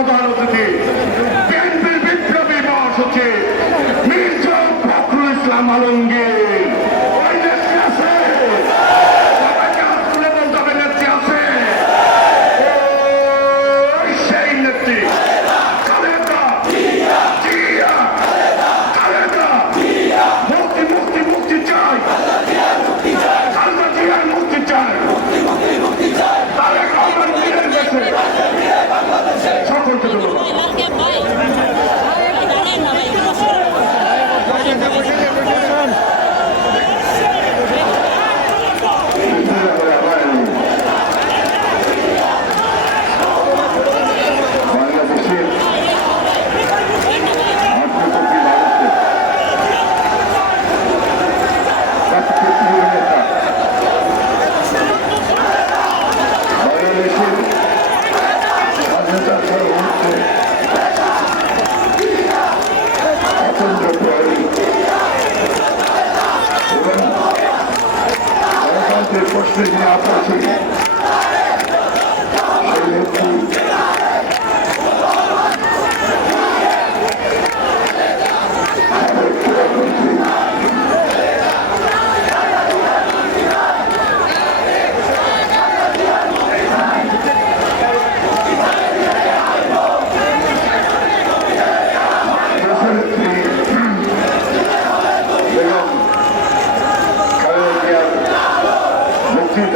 প্রধান অতিথি বিএনপির বিপ্লবী মহাসচিব মির্জা ফখরুল ইসলাম আলমগীর। ওই নেত্রী আছে, সবাইকে হাত তুলে বলতে হবে নেত্রী আছে। ওই সেই নেত্রী খালেদা জিয়া। খালেদা মুক্তি মুক্তি মুক্তি চাই, খালেদা জিয়ার মুক্তি চাই, তারেক রহমান বীরের দেশে। সকলকে ধন্যবাদ। প্রশ্নে যিনি আপত্তি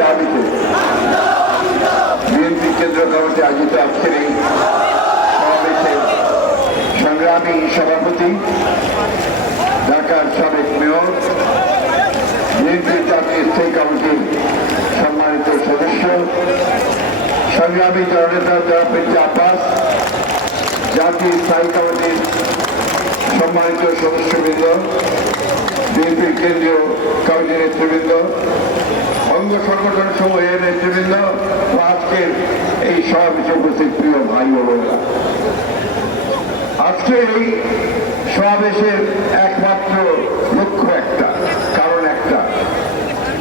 দাবিতে বিএনপি কেন্দ্রীয় কমিটি আয়োজিত আজকের এই সমাবেশে সংগ্রামী সভাপতি, ঢাকার সাবেক মেয়র, বিএনপির জাতীয় স্থায়ী কমিটির সম্মানিত সদস্য, সংগ্রামী জননেতা জনাব মির্জা আব্বাস, জাতীয় স্থায়ী কমিটির সম্মানিত সদস্যবৃন্দ, বিএনপির কেন্দ্রীয় কমিটির নেতৃবৃন্দ, অঙ্গ সংগঠন সমূহের নেতৃবৃন্দ ও আজকের এই সমাবেশে উপস্থিত প্রিয় ভাই ও বোনেরা, আজকের এই সমাবেশের একমাত্র লক্ষ্য একটা, কারণ একটা,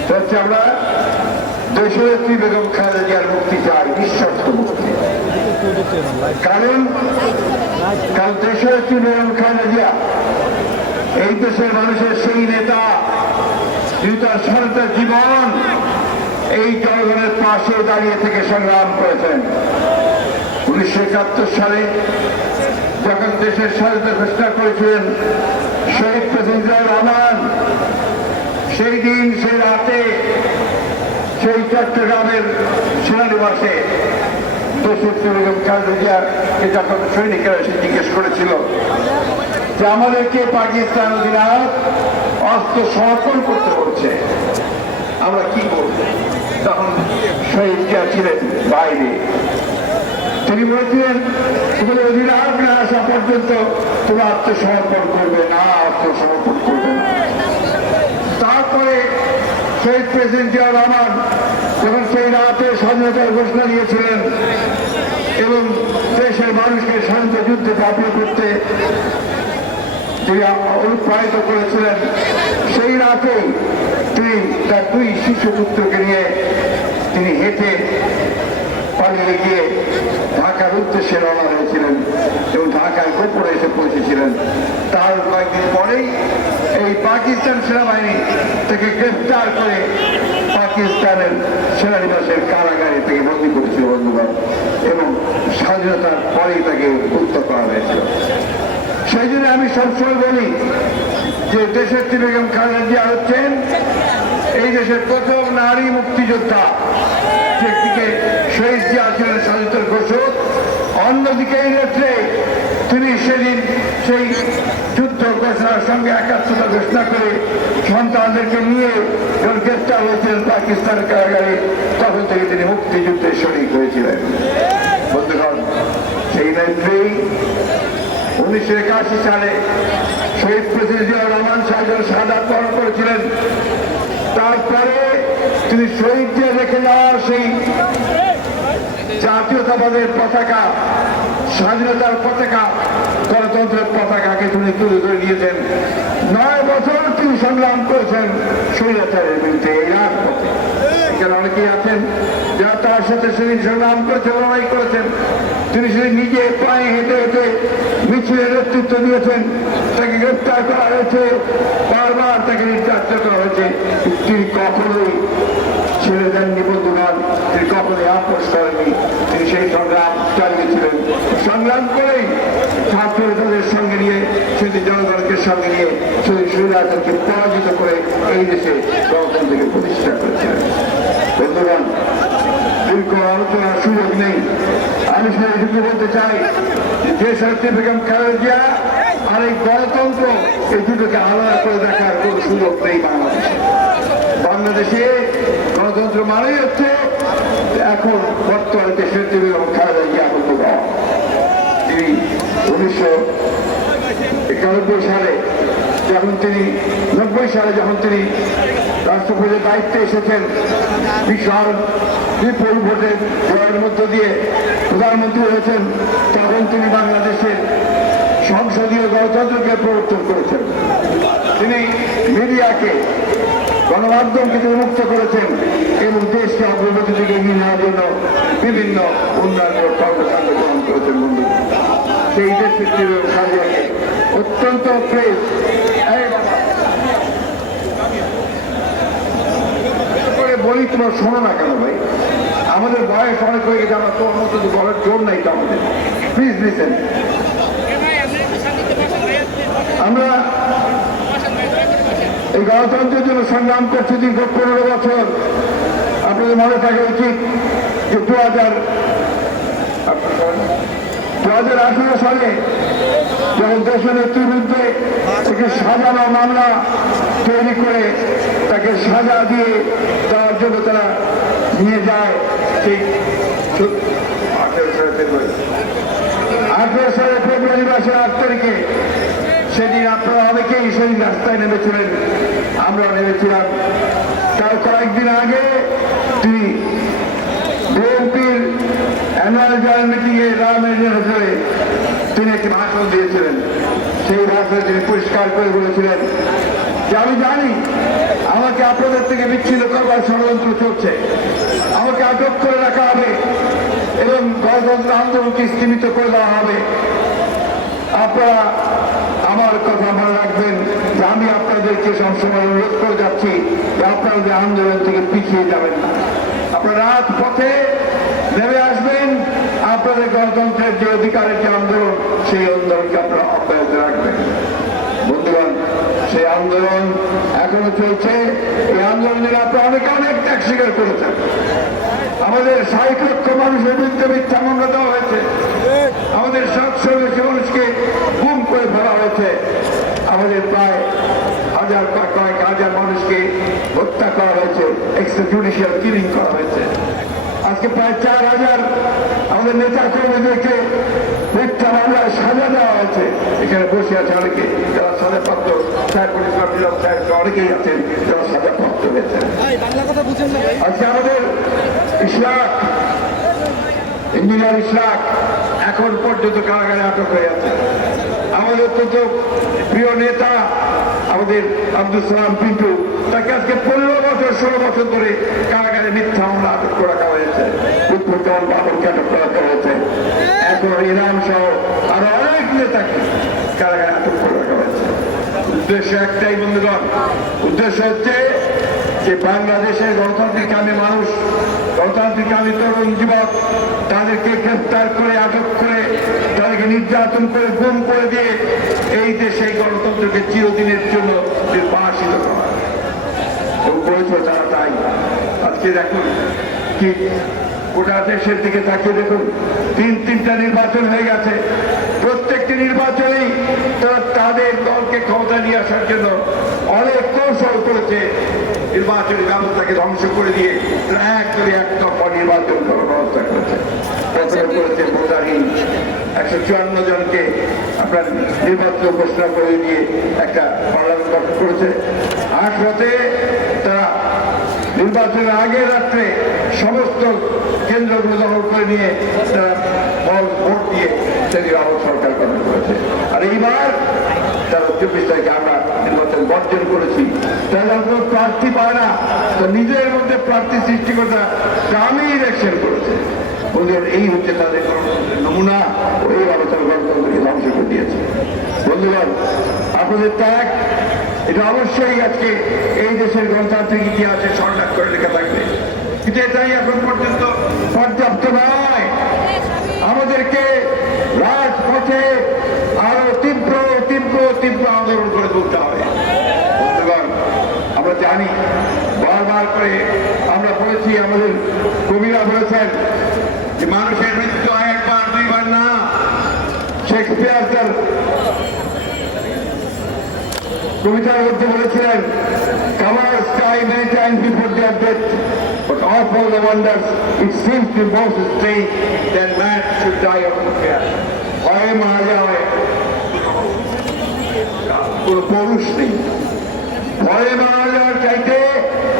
হচ্ছে আমরা দেশনেত্রী বেগম খালেদা জিয়ার মুক্তি চাই, নিঃশর্ত মুক্তি। কারণ দেশনেত্রী বেগম খালেদা জিয়া এই দেশের মানুষের সেই নেতা যিনি তার সারাটা জীবন এই জনগণের পাশে দাঁড়িয়ে থেকে সংগ্রাম করেছেন। 1971 সালে যখন দেশের স্বাধীনতা ঘোষণা করেছিলেন শহীদ প্রেসিডেন্ট জিয়াউর রহমান, সেই দিন সেই রাতে সেই চট্টগ্রামের সেনানিবাসে দেশনেত্রী বেগম খালেদা জিয়াকে যখন সৈনিকেরা এসে জিজ্ঞেস করেছিল যে আমাদেরকে পাকিস্তান অধিনায়ক অস্ত্র সমর্পণ করতে বলছে, আমরা কি করব? তখন শহীদ জিয়া ছিলেন বাইরে, তিনি বলেছিলেন অধিনায়ক না আসা পর্যন্ত তোমরা আত্মসমর্পণ করবে না, আত্মসমর্পণ করবে না। তারপরে শহীদ প্রেসিডেন্ট জিয়াউর রহমান যখন সেই রাতে স্বাধীনতার ঘোষণা দিয়েছিলেন এবং দেশের মানুষকে স্বাধীনতা যুদ্ধে ঝাঁপিয়ে করতে তিনি অনুপ্রাণিত করেছিলেন, সেই রাতে তিনি তার 2 শিশু পুত্রকে নিয়ে তিনি হেঁটে পালিয়ে গিয়ে ঢাকার উদ্দেশ্যে রওনা হয়েছিলেন এবং ঢাকায় গোপনে এসে পৌঁছেছিলেন। তার কয়েকদিন পরেই এই পাকিস্তান সেনাবাহিনী থেকে গ্রেফতার করে পাকিস্তানের সেনানিবাসের কারাগারে থেকে বন্দী করেছিল বন্ধুগণ, এবং স্বাধীনতার পরেই তাকে মুক্ত করা হয়েছিল। সেই জন্য আমি সবসময় বলি যে দেশনেত্রী বেগম খালেদা জিয়া হচ্ছেন এই দেশের প্রথম নারী মুক্তিযোদ্ধা। একদিকে শহীদ জিয়া ছিলেন স্বাধীনতার ঘোষক, অন্যদিকে এই নেত্রে তিনি সেদিন সেই যুদ্ধ ঘোষণার সঙ্গে একাত্মতা ঘোষণা করে সন্তানদেরকে নিয়ে যখন গ্রেফতার হয়েছিলেন পাকিস্তানের কারাগারে, তখন থেকে তিনি মুক্তিযুদ্ধে শরিক হয়েছিলেন। বন্ধুগণ, সেই নেত্রী 1981 সালে শহীদ প্রেসিডেন্ট জিয়াউর রহমান সাহেব শাহাদাত বরণ করেছিলেন। তারপরে তিনি শহীদ জিয়া রেখে যাওয়া সেই জাতীয়তাবাদের পতাকা, স্বাধীনতার পতাকা, গণতন্ত্রের পতাকাকে তিনি তুলে ধরে নিয়েছেন। 9 বছর তিনি সংগ্রাম করেছেন স্বৈরাচারের বিরুদ্ধে এই রাজপথে। এখানে অনেকেই আছেন যারা তার সাথে সেদিন সংগ্রাম করেছেন, লড়াই করেছেন। তিনি সেদিন নিজে পায়ে হেঁটে হেঁটে মিছিলের নেতৃত্ব দিয়েছেন, তাকে গ্রেপ্তার করা হয়েছে, বারবার তাকে নির্যাতন করা হয়েছে। তিনি কখনোই ছেড়ে দেননি বন্ধুগণ, তিনি কখনোই আপোষ করেননি। তিনি সেই সংগ্রাম চালিয়েছিলেন, সংগ্রাম করেই ছাত্ররা তাদের সঙ্গে নিয়ে, সেদিন জনগণকে সঙ্গে নিয়ে সেদিন স্বৈরাচারকে পরাজিত করে এই দেশে গণতন্ত্রকে প্রতিষ্ঠা করেছিলেন। বন্ধুগণ, দীর্ঘ আলোচনার সুযোগ নেই। আমি শুধু এটুকু বলতে চাই যে দেশনেত্রী বেগম খালেদা জিয়া আর এই গণতন্ত্র, এই দুটোকে আলাদা করে দেখার কোন সুযোগ নেই বাংলাদেশে। বাংলাদেশে গণতন্ত্র মানেই হচ্ছে এখন বর্তমানে দেশনেত্রী বেগম খালেদা জিয়া বন্ধুগণ। তিনি 1991 সালে যখন তিনি 90 সালে যখন তিনি রাষ্ট্রপতির দায়িত্বে এসেছেন, বিশাল বিপুল ভোটের জয়ের মধ্য দিয়ে প্রধানমন্ত্রী হয়েছেন, তখন তিনি বাংলাদেশের সংসদীয় গণতন্ত্রকে প্রবর্তন করেছেন। তিনি মিডিয়াকে, গণমাধ্যমকে তিনি মুক্ত করেছেন এবং দেশকে অগ্রগতির দিকে এগিয়ে নেওয়ার জন্য বিভিন্ন উন্নয়ন কর্মকাণ্ড গ্রহণ করেছেন। বন্ধু, সেই দেশনেত্রী খালেদাকে অত্যন্ত প্রেস বলি, তোমার শোনো না কেন ভাই? আমাদের বয়স অনেক হয়ে গেছে, আমরা তোর মতো বলার জোর নাই তো আমাদের। Please listen. আমরা এই গণতন্ত্রের জন্য সংগ্রাম করছি দীর্ঘ 15 বছর। আপনাদের মনে থাকা উচিত যে 2018 সালে যখন দেশের নেত্রীর বিরুদ্ধে থেকে সাজানো মামলা তৈরি করে তাকে সাজা দিয়ে দেওয়ার জন্য তারা নিয়ে যায়, সেই 18 সালের ফেব্রুয়ারি মাসের 8 তারিখে সেদিন আপনারা অনেকেই সেদিন রাস্তায় নেমেছিলেন, আমরা নেমেছিলাম। তার কয়েকদিন আগে তিনি বিএনপির অ্যানুয়াল জয়েন্ট মিটিংয়ে রামের হোটেলে তিনি একটি ভাষণ দিয়েছিলেন। সেই ভাষণে তিনি পরিষ্কার করে বলেছিলেন যে আমি জানি আমাকে আপনাদের থেকে বিচ্ছিন্ন করবার ষড়যন্ত্র চলছে, আমাকে আটক করে রাখা হবে এবং গণতন্ত্র আন্দোলনকে স্থগিত করে দেওয়া হবে। আপনারা আমার কথা মনে রাখবেন যে আমি আপনাদেরকে সবসময় অনুরোধ করে যাচ্ছি যে আপনারা যে আন্দোলন থেকে পিছিয়ে যাবেন না, আপনারা রাজপথে নেমে আসবেন, আপনাদের গণতন্ত্রের যে অধিকারের যে আন্দোলন, সেই আন্দোলনকে আপনারা অব্যাহত রাখবেন। বন্ধুগণ, সেই আন্দোলন এখনো চলছে। এই আন্দোলনের আপনারা অনেকে অনেক ত্যাগ স্বীকার করেছেন। আমাদের 60 লক্ষ মানুষের বিরুদ্ধে মিথ্যা মামলা দেওয়া হয়েছে, আমাদের 700 মানুষকে গুম করে ফেলা হয়েছে, আমাদের প্রায় কয়েক হাজার মানুষকে হত্যা করা হয়েছে, এক্সট্রা জুডিশিয়াল কিলিং করা হয়েছে। আজকে প্রায় 4000 আমাদের নেতা কর্মীদেরকে মিথ্যা মামলায় সাজা দেওয়া হয়েছে। এখানে বসে আছে অনেকে যারা সাজাপ্রাপ্ত, অনেকেই আছেন যারা সাজাপ্রাপ্ত হয়েছেন। আজকে আমাদের ইশরাক, ইঞ্জিনিয়ার ইশরাক এখন পর্যন্ত কারাগারে আটক হয়ে আছে। আমাদের অত্যন্ত প্রিয় নেতা আমাদের আব্দুল সালাম পিন্টু, তাকে আজকে 15 বছর 16 বছর ধরে কারাগারে মিথ্যা মামলা আটক করে রাখা হয়েছে। উৎপত্তিমান বাবরকে আটক করে রাখা হয়েছে। এখন ইরান সহ আরো অনেক নেতাকে কারাগারে আটক করে রাখা হয়েছে। উদ্দেশ্য একটাই বন্ধুগণ, উদ্দেশ্য হচ্ছে যে বাংলাদেশের গণতান্ত্রিককামী মানুষ, গণতান্ত্রিককামী তরুণ যুবক, তাদেরকে গ্রেফতার করে আটক করে তাদেরকে নির্যাতন করে গুম করে দিয়ে এই দেশে গণতন্ত্রকে চিরদিনের জন্য নির্বাসিত করা এবং করেছে তারা তাই। আজকে দেখুন কি গোটা দেশের দিকে তাকিয়ে দেখুন, 3টা নির্বাচন হয়ে গেছে। প্রত্যেকটি নির্বাচনেই তারা তাদের দলকে ক্ষমতা নিয়ে আসার জন্য অনেক কৌশল করেছে। নির্বাচনী ব্যবস্থাকে ধ্বংস করে দিয়ে তারা একতরফা নির্বাচন করার ব্যবস্থা করেছে। প্রথমে করেছে ভোটারহীন 154 জনকে আপনার নির্বাচন ঘোষণা করে দিয়ে একটা পার্লামেন্ট গঠন করেছে। 18তে তারা নির্বাচনের আগের রাত্রে সমস্ত কেন্দ্রগুলো দখল করে নিয়ে তারা ভোট দিয়ে সেদিকে আবার সরকার গঠন করেছে। আর এইবার তারা 24 তারিখে আমরা নির্বাচন বর্জন করেছি। তাহলে আমরা প্রার্থী পায় না, তো নিজের মধ্যে প্রার্থী সৃষ্টিকর্তা আমি ইলেকশন করেছে। বন্ধুগণ, এই হচ্ছে তাদের গণতন্ত্রের নমুনা। ওই আলোচনা গণতন্ত্রকে ধ্বংস করে দিয়েছে। বন্ধুগণ, আপনাদের ত্যাগ এটা অবশ্যই আজকে এই দেশের গণতান্ত্রিক ইতিহাসে স্বর্ণাক্ষর করে লেখা থাকবে, কিন্তু এটাই এখন পর্যন্ত পর্যাপ্ত নয়। আমাদেরকে রাজপথে আরো তীব্র তীব্র তীব্র আন্দোলন করে তুলতে হবে। বন্ধুগণ, আমরা জানি, বারবার করে আমরা বলেছি, আমাদের কবিরা বলেছেন যে মানুষের মৃত্যু হয় একবার দুইবার না। শেক্সপিয়ার তার কবিতার মধ্যে বলেছিলেন, Covers sky many times before their death, but of all the wonders, it seems to most strange that man should die of fear. ভয়ে মারা যাওয়ায় কোন পৌরুষ নেই। ভয়ে মারা যাওয়ার চাইতে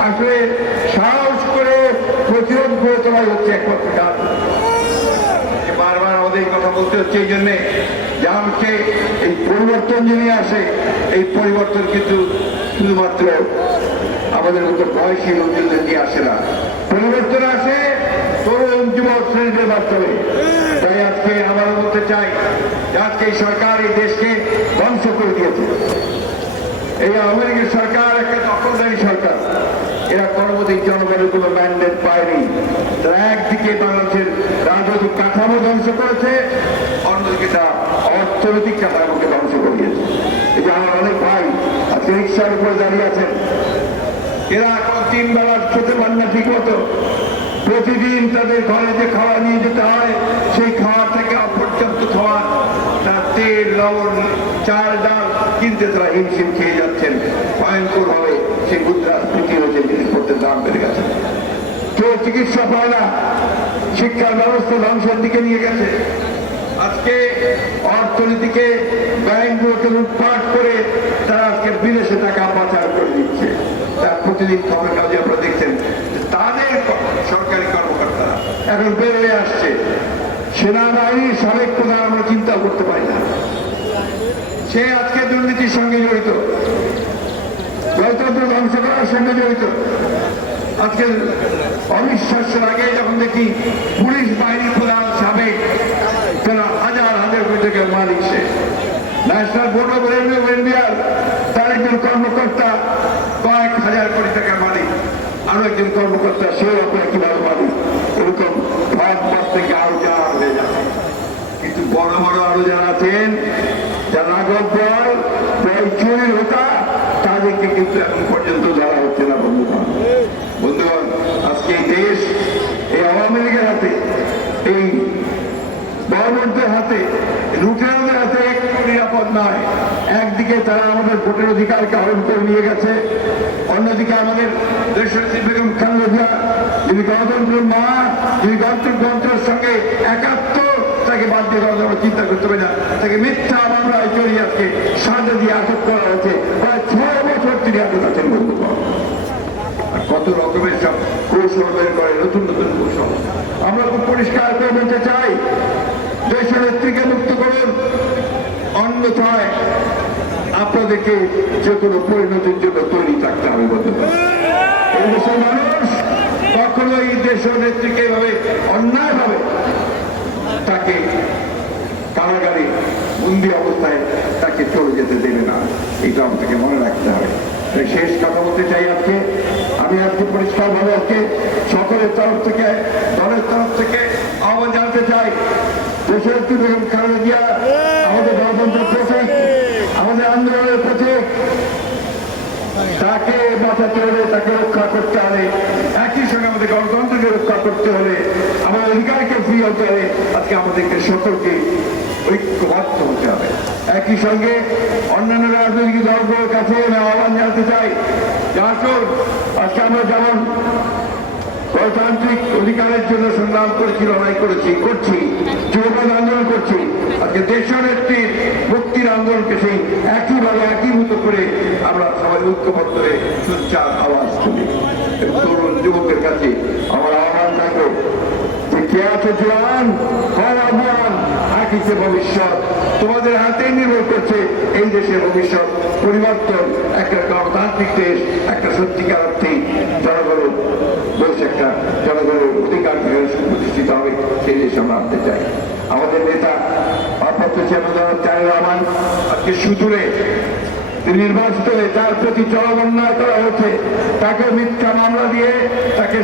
আসলে সাহস করে প্রতিরোধ করে তোলাই হচ্ছে একমাত্র কাজ। বারবার আমাদের কথা বলতে হচ্ছে এই জন্যে যে আমাকে এই পরিবর্তন যিনি আসে, এই পরিবর্তন কিন্তু শুধুমাত্র আমাদের মতো বয়সী লোকজনদের দিয়ে আসে না, পরিবর্তন আসে তরুণ যুবক শ্রেণীদের মাধ্যমে। তাই আজকে আমরা বলতে চাই যে আজকে এই সরকার এই দেশকে ধ্বংস করে দিয়েছে। এই আওয়ামী লীগের সরকার একটা দখলদারি সরকার। এরা কর্মদিক জনগণের কোনো ম্যান্ডেট পায়নি। তারা একদিকে বাংলাদেশের রাজনৈতিক কাঠামো ধ্বংস করেছে, অন্যদিকে তারা অর্থনৈতিক কাঠামোকে ধ্বংস করে দিয়েছে। এই যে আমার অনেক ভাই আজকে রিক্সার উপরে দাঁড়িয়ে আছেন, এরা এখন 3 বেলা খেতে পান না ঠিক মতো। প্রতিদিন তাদের ঘরে যে খাওয়া নিয়ে যেতে হয়, সেই খাওয়া থেকে অপর্যাপ্ত খাওয়া, তার তেল লবণ চাল ডাল কিনতে তারা হিমশিম খেয়ে যাচ্ছেন। ভয়ঙ্কর ভাবে সেই মুদ্রাস্ফীতি হয়েছে, জিনিসপত্রের দাম বেড়ে গেছে। কেউ চিকিৎসা পায় না, শিক্ষার ব্যবস্থা ধ্বংসের দিকে নিয়ে গেছে। আজকে অর্থনীতিকে ব্যাংকগুলোকে লুটপাট করে তারা আজকে বিদেশে টাকা পাচার করে দিচ্ছে। তার প্রতিদিন খবরের কাজে আপনারা দেখছেন তাদের সরকারি কর্মকর্তারা এখন বের হয়ে আসছে। সেনাবাহিনীর সাবেক প্রধান আমরা চিন্তা করতে পারি না, সে আজকে দুর্নীতির সঙ্গে জড়িত, গণতন্ত্র ধ্বংস করার সঙ্গে জড়িত। আজকে অবিশ্বাস্য আগে যখন দেখি পুলিশ বাহিনীর প্রধান সাবেক, তারা হাজার হাজার কোটি টাকার মালিক। সে ন্যাশনাল বোর্ড অফ ইন্ডিয়ার তার একজন কর্মকর্তা কয়েক হাজার কোটি টাকার মালিক, আরো একজন কর্মকর্তা সেও আপনার কিভাবে মালিক। এরকম ভাগ ভাগ থেকে আরো যারা হয়ে যাবে। কিন্তু বড় বড় আরো যারা আছেন, যারা গব্বর চুরির হোতা, তাদেরকে কিন্তু এখন পর্যন্ত ধরা হচ্ছে না। বন্ধুগণ, আজকে এই দেশ এই আওয়ামী লীগের হাতে, এই গভর্নমেন্টের হাতে, লুটেরাদের হাতে একটু নিরাপদ নয়। একদিকে তারা আমাদের ভোটের অধিকারকে হরণ করে নিয়ে গেছে, অন্যদিকে আমাদের দেশের বেগম খালেদা জিয়া, যিনি গণতন্ত্রের মা, যিনি গণতন্ত্রের সঙ্গে একাত্তর, তাকে বাদ দিয়ে আমরা চিন্তা করতে পারি না। তাকে মিথ্যা মামলায় জড়িয়ে আজকে সাজা দিয়ে আটক করা হয়েছে। প্রায় 6 বছর তিনি আটক আছেন। বন্ধুগণ, কত রকমের সব কৌশল বের করে, নতুন নতুন কৌশল। আমরা খুব পরিষ্কার করে বলতে চাই, দেশের নেত্রীকে মুক্ত করুন, অন্যথায় আপনাদেরকে যে কোনো পরিণতির জন্য তৈরি থাকতে হবে। বন্ধুগণ, এই দেশের মানুষ কখনো এই দেশের নেত্রীকে এভাবে অন্যায়ভাবে তাকে কারাগারে বন্দি অবস্থায় তাকে চলে যেতে দেবে না। এটা আমাদেরকে মনে রাখতে হবে। শেষ কথা বলতে চাই, আমি আজকে পরিষ্কারভাবে আজকে সকলের তরফ থেকে, দলের তরফ থেকে আহ্বান জানাতে চাই, দেশের বেগম খালেদা জিয়া আমাদের গণতন্ত্রের প্রতীক, আমাদের আন্দোলনের প্রতীক। তাকে বাঁচাতে হলে, তাকে রক্ষা করতে হলে, একই সঙ্গে আমাদের গণতন্ত্রকে রক্ষা করতে হলে, আমাদের অধিকারকে ফিরিয়ে হতে হলে আজকে আমাদেরকে সকলকে ঐক্যবদ্ধ হতে হবে। একই সঙ্গে অন্যান্য রাজনৈতিক দলগুলোর কাছে আমি আহ্বান জানাতে চাই যে আসুন, আজকে আমরা যেমন গণতান্ত্রিক অধিকারের জন্য সংগ্রাম করেছি, লড়াই করছি, যুবপদ আন্দোলন করছি, আজকে দেশের নেত্রীর মুক্তির আন্দোলনকে সেই একইভাবে একীভূত করে আমরা সবাই ঐক্যবদ্ধ হয়ে সোচ্চার আওয়াজ তুলি। তরুণ যুবকের কাছে আমার আহ্বান থাকবে যে কে আছে জোয়ান, হওয়া কাঙ্ক্ষিত ভবিষ্যৎ তোমাদের হাতেই নির্ভর করছে। এই দেশের ভবিষ্যৎ পরিবর্তন, একটা গণতান্ত্রিক দেশ, একটা সত্যিকার অর্থে জনগণের দেশ, একটা জনগণের অধিকার প্রতিষ্ঠিত হবে, সেই দেশ আমরা আনতে চাই। আমাদের নেতা ভারপ্রাপ্ত চেয়ারম্যান তারেক রহমান আজকে সুদূরে নির্বাচিত হয়ে তার প্রতি চরম অন্যায় করা হচ্ছে, তাকে মিথ্যা মামলা দিয়ে তাকে